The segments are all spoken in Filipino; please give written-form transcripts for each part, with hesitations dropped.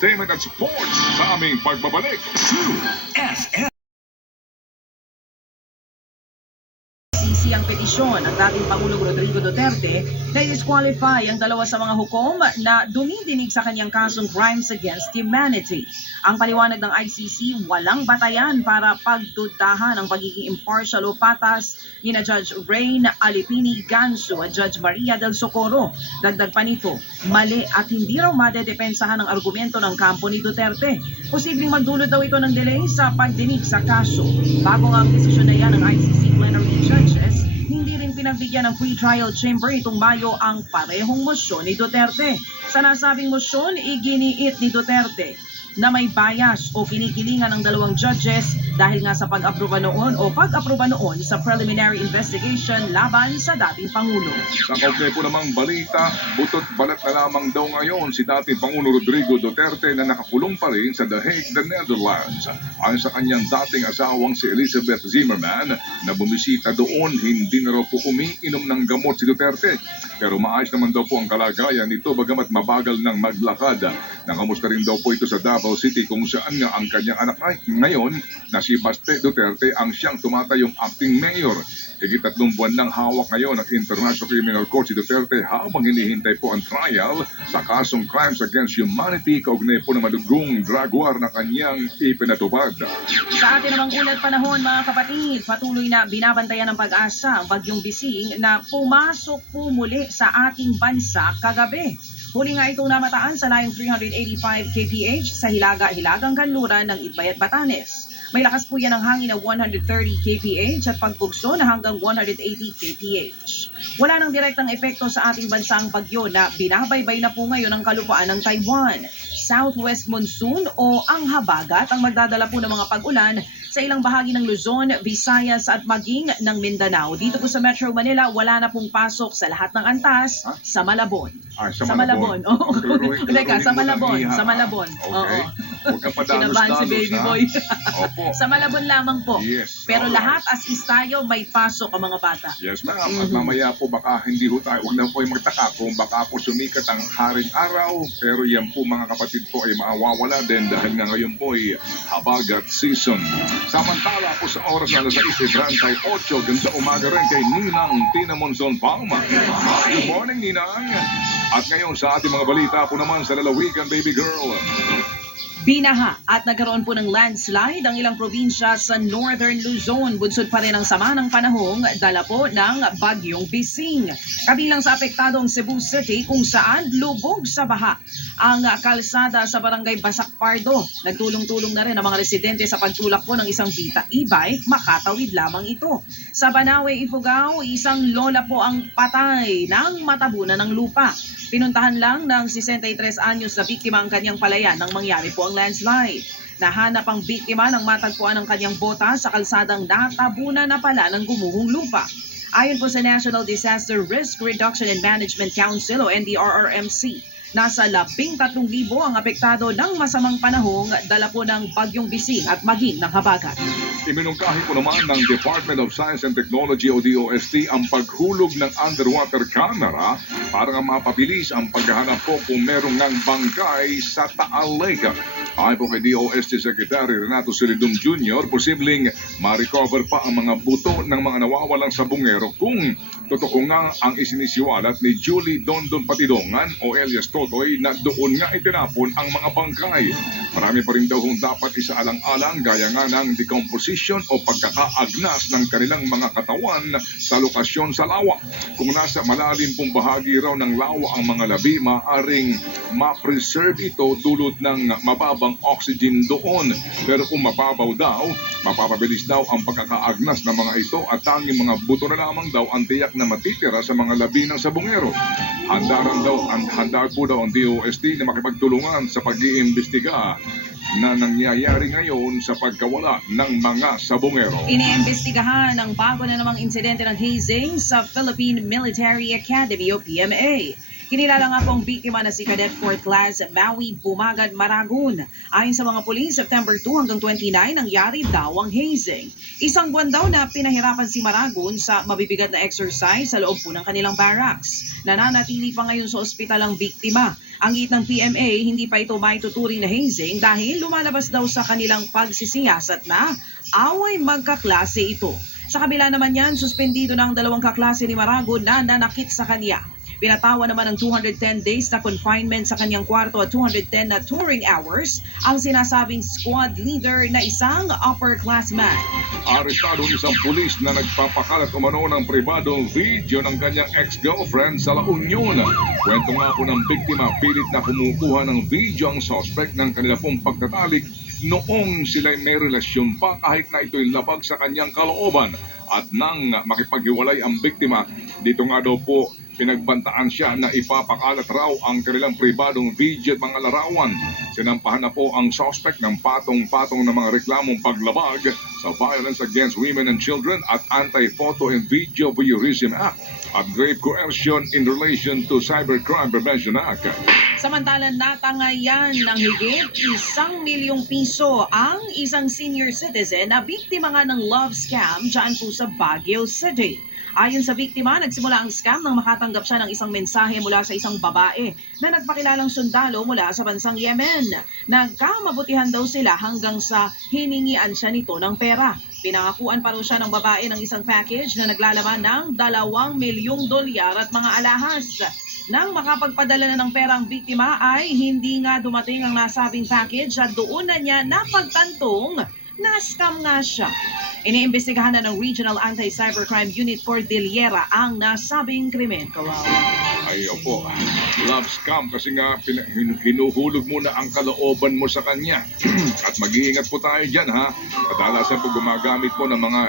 entertainment at sports sa aming pagbabalik. FM. ICC ang petisyon ng dating Pangulong Rodrigo Duterte na disqualify ang dalawa sa mga hukom na dumidinig sa kanyang kasong crimes against humanity. Ang paliwanag ng ICC, walang batayan para pagdudahan ang pagiging impartial o patas ni na Judge Rain Alipini Ganso at Judge Maria del Socorro. Dagdag pa nito, mali at hindi raw madedepensahan ang argumento ng kampo ni Duterte. Posibleng magdulot daw ito ng delay sa pagdinig sa kaso. Bago nga ang desisyon na yan ng ICC plenary judges, hindi rin pinagbigyan ng pre-trial chamber itong Mayo ang parehong mosyon ni Duterte. Sa nasabing mosyon, iginiit ni Duterte na may bias o kinikilingan ng dalawang judges dahil nga sa pag-aproba noon sa preliminary investigation laban sa dating Pangulo. Sa kaugnay po namang balita, butot balat na lamang daw ngayon si dating Pangulo Rodrigo Duterte na nakakulong pa rin sa The Hague, the Netherlands. Ayon sa kanyang dating asawang si Elizabeth Zimmerman na bumisita doon, hindi na raw po umiinom ng gamot si Duterte. Pero maayos naman daw po ang kalagayan nito bagamat mabagal ng maglakad. Nakamusta rin daw po ito sa Davao City kung saan nga ang kanyang anak ngayon na si Baste Duterte ang siyang tumatayong acting mayor. Higit 3 buwan ng hawak ngayon ng International Criminal Court si Duterte habang hinihintay po ang trial sa kasong crimes against humanity kaugnay po ng madugong drug war na kanyang ipinatupad. Sa atin namang ulat panahon mga kapatid, patuloy na binabantayan ng Pag-asa ang bagyong Bising na pumasok po muli sa ating bansa kagabi. Huli nga itong namataan sa layong 385 kph sa Hilaga-Hilagang Kanluran ng Itbay at Batanes. May lakas po yan ng hangin na 130 kph at pagbugso na hanggang 180 kph. Wala nang direktang epekto sa ating bansa ang bagyo na binabaybay na po ngayon ang kalupaan ng Taiwan. Southwest monsoon o ang habagat ang magdadala po ng mga pag-ulan sa ilang bahagi ng Luzon, Visayas at maging ng Mindanao. Dito po sa Metro Manila, wala na pong pasok sa lahat ng antas sa Malabon. Sa Malabon. Oo. Teka, sa mo lang, Malabon. Iha. Sa Malabon. Okay. Oo. Huwag kang Kinabahan si baby ha? boy. Opo. Sa Malabon lamang po. Yes. Pero Alright. lahat as is tayo, may pasok ang mga bata. Yes, ma'am. At mamaya po baka hindi ho tayo, huwag na po ay magtaka kung baka po sumikat ang haring araw. Pero yan po mga kapatid po ay maawawala din dahil nga ngayon po ay habagat season. Samantala po sa oras na alas 6:38, ganda umaga rin kay Ninang Tina Monzon Palma. Good morning, Ninang. At ngayon sa ating mga balita po naman sa lalawigan, baby girl. Binaha at nagkaroon po ng landslide ang ilang probinsya sa Northern Luzon. Bunsod pa rin ang sama ng panahong dala po ng bagyong Bising. Kabilang sa apektadong Cebu City kung saan lubog sa baha ang kalsada sa barangay Basak Pardo. Nagtulong-tulong na rin ang mga residente sa pagtulak po ng isang Vita e-bike, makatawid lamang ito. Sa Banawe, Ifugao, isang lola po ang patay ng matabunan ng lupa. Pinuntahan lang ng 63 anyos na biktima ang kanyang palayan nang mangyari po ang landslide. Nahanap ang biktima ng matagpuan ng kanyang bota sa kalsadang natabunan na pala ng gumuhong lupa. Ayon po sa National Disaster Risk Reduction and Management Council o NDRRMC, nasa 13,000 ang apektado ng masamang panahong dala po ng bagyong Bising at maging ng habagat. Iminungkahi po naman ng Department of Science and Technology o DOST ang paghulog ng underwater camera para nga mapabilis ang paghahanap po kung merong ng bangkay sa Taal Lake. Ayon po kay DOST Secretary Renato Silidum Jr., posibleng ma-recover pa ang mga buto ng mga nawawalang sabungero kung totoo nga ang isinisiwalat ni Julie Dondon Patidongan o Elias Totoy na doon nga itinapon ang mga bangkay. Marami pa rin daw kung dapat isaalang-alang gaya nga ng decomposition o pagkakaagnas ng kanilang mga katawan sa lokasyon sa lawa. Kung nasa malalim pong bahagi raw ng lawa ang mga labi, maaring ma-preserve ito dulot ng mababang oxygen doon. Pero kung mababaw daw, mapapabilis daw ang pagkakaagnas ng mga ito at tanging mga buto na lamang daw ang tiyak na matitira sa mga labi ng sabungero. Handa po daw ang DOST na makipagtulungan sa pag-iimbestiga na nangyayari ngayon sa pagkawala ng mga sabungero. Iniimbestigahan ang bago na namang insidente ng hazing sa Philippine Military Academy o PMA. Kinilala nga po ang biktima na si Cadet 4th Class Maui Bumagad Maragun. Ayon sa mga pulis, September 2 hanggang 29 nangyari daw ang hazing. Isang buwan daw na pinahirapan si Maragun sa mabibigat na exercise sa loob po ng kanilang barracks. Nananatili pa ngayon sa ospital ang biktima. Ang git ng PMA, hindi pa ito maituturing na hazing dahil lumalabas daw sa kanilang pagsisiyasat na away magkaklase ito. Sa kabila naman yan, suspendido ng 2 kaklase ni Marago na nanakit sa kanya. Pinatawa naman ng 210 days na confinement sa kanyang kwarto at 210 na touring hours ang sinasabing squad leader na isang upperclassman. Arestado ang isang pulis na nagpapakalat umano ng pribadong video ng kanyang ex-girlfriend sa La Union. Kwento nga po ng biktima, pilit na kumukuha ng video ang suspect ng kanila pong pagtatalik noong sila'y may relasyon pa kahit na ito'y labag sa kanyang kalooban. At nang makipaghiwalay ang biktima, dito nga daw po pinagbantaan siya na ipapakalat raw ang kanilang pribadong video at mga larawan. Sinampahan na po ang suspect ng patong-patong na mga reklamong paglabag sa Violence Against Women and Children at Anti-Photo and Video Voyeurism Act at grave coercion in relation to Cybercrime Prevention Act. Samantalang natangayan ng higit 1 milyong piso ang isang senior citizen na biktima nga ng love scam dyan po sa Baguio City. Ayon sa biktima, nagsimula ang scam nang makatanggap siya ng isang mensahe mula sa isang babae na nagpakilalang sundalo mula sa bansang Yemen. Nagkamabutihan daw sila hanggang sa hiningian siya nito ng pera. Pinangakuan pa raw siya ng babae ng isang package na naglalaman ng 2 milyong dolyar at mga alahas. Nang makapagpadala na ng pera ang biktima ay hindi nga dumating ang nasabing package at doon na niya napagtantong na-scam nga siya. Iniimbestigahan na ng Regional Anti-Cybercrime Unit Cordillera ang nasabing krimen. Ay, opo. Love scam kasi nga hinuhulog mo na ang kalooban mo sa kanya. At mag-iingat po tayo dyan, ha? Kadalasan po gumagamit po ng mga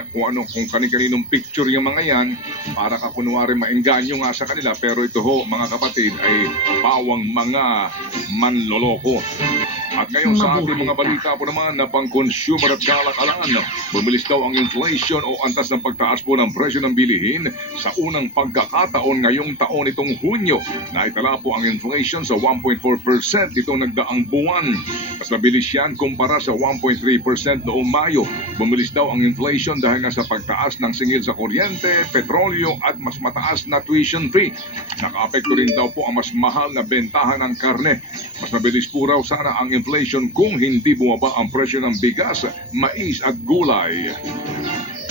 kung kani-kaninong picture yung mga yan para kakunwari maengganyo nga sa kanila. Pero ito ho, mga kapatid, ay bawang mga manloloko. At ngayon sa ating mga balita po naman na pang-consumer at kalakalan, bumilis daw ang inflation o antas ng pagtaas po ng presyo ng bilihin sa unang pagkakataon ngayong taon itong Hunyo. Naitala po ang inflation sa 1.4% itong nagdaang buwan. Mas mabilis yan kumpara sa 1.3% noong Mayo. Bumilis daw ang inflation dahil nga sa pagtaas ng singil sa kuryente, petrolyo at mas mataas na tuition fee. Nakaapekto rin daw po ang mas mahal na bentahan ng karne. Mas mabilis po raw sana ang inflation kung hindi bumaba ang presyo ng bigas, mais at gulay.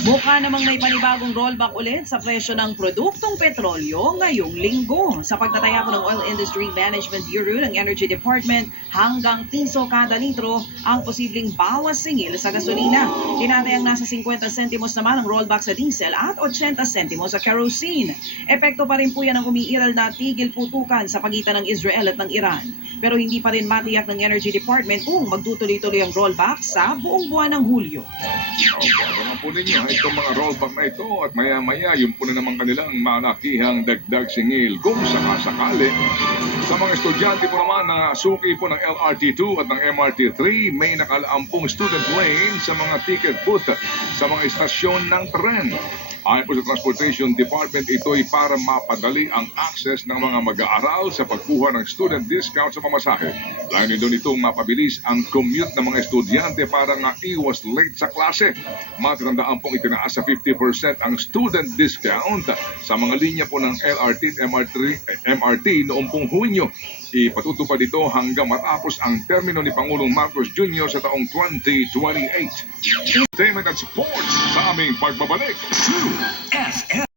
Mukha namang may panibagong rollback ulit sa presyo ng produktong petrolyo ngayong linggo. Sa pagtataya po ng Oil Industry Management Bureau ng Energy Department, hanggang piso kada litro ang posibleng bawas singil sa gasolina. Tinatayang nasa 50 sentimos naman ang rollback sa diesel at 80 sentimos sa kerosene. Epekto pa rin po yan ang umiiral na tigil putukan sa pagitan ng Israel at ng Iran. Pero hindi pa rin matiyak ng Energy Department kung magtutuloy-tuloy ang rollback sa buong buwan ng Hulyo. Abangan po ninyo itong mga rollback na ito at maya-maya yun po na naman kanilang malakihang dagdag singil kung sakasakali. Sa mga estudyante po naman na suki po ng LRT2 at ng MRT3, may nakalaampong student lane sa mga ticket booth sa mga istasyon ng tren. Ayon po sa Transportation Department, ito'y para mapadali ang access ng mga mag-aaral sa pagkuha ng student discount sa pamasahe. Layunin doon itong mapabilis ang commute ng mga estudyante para nga iwas late sa klase. Matatandaan pong itinaas sa 50% ang student discount sa mga linya po ng LRT at MRT noong pong Hunyo. Ipatutupad ito hanggang matapos ang termino ni Pangulong Marcos Jr. sa taong 2028. Entertainment at sports sa aming pagbabalik. FM.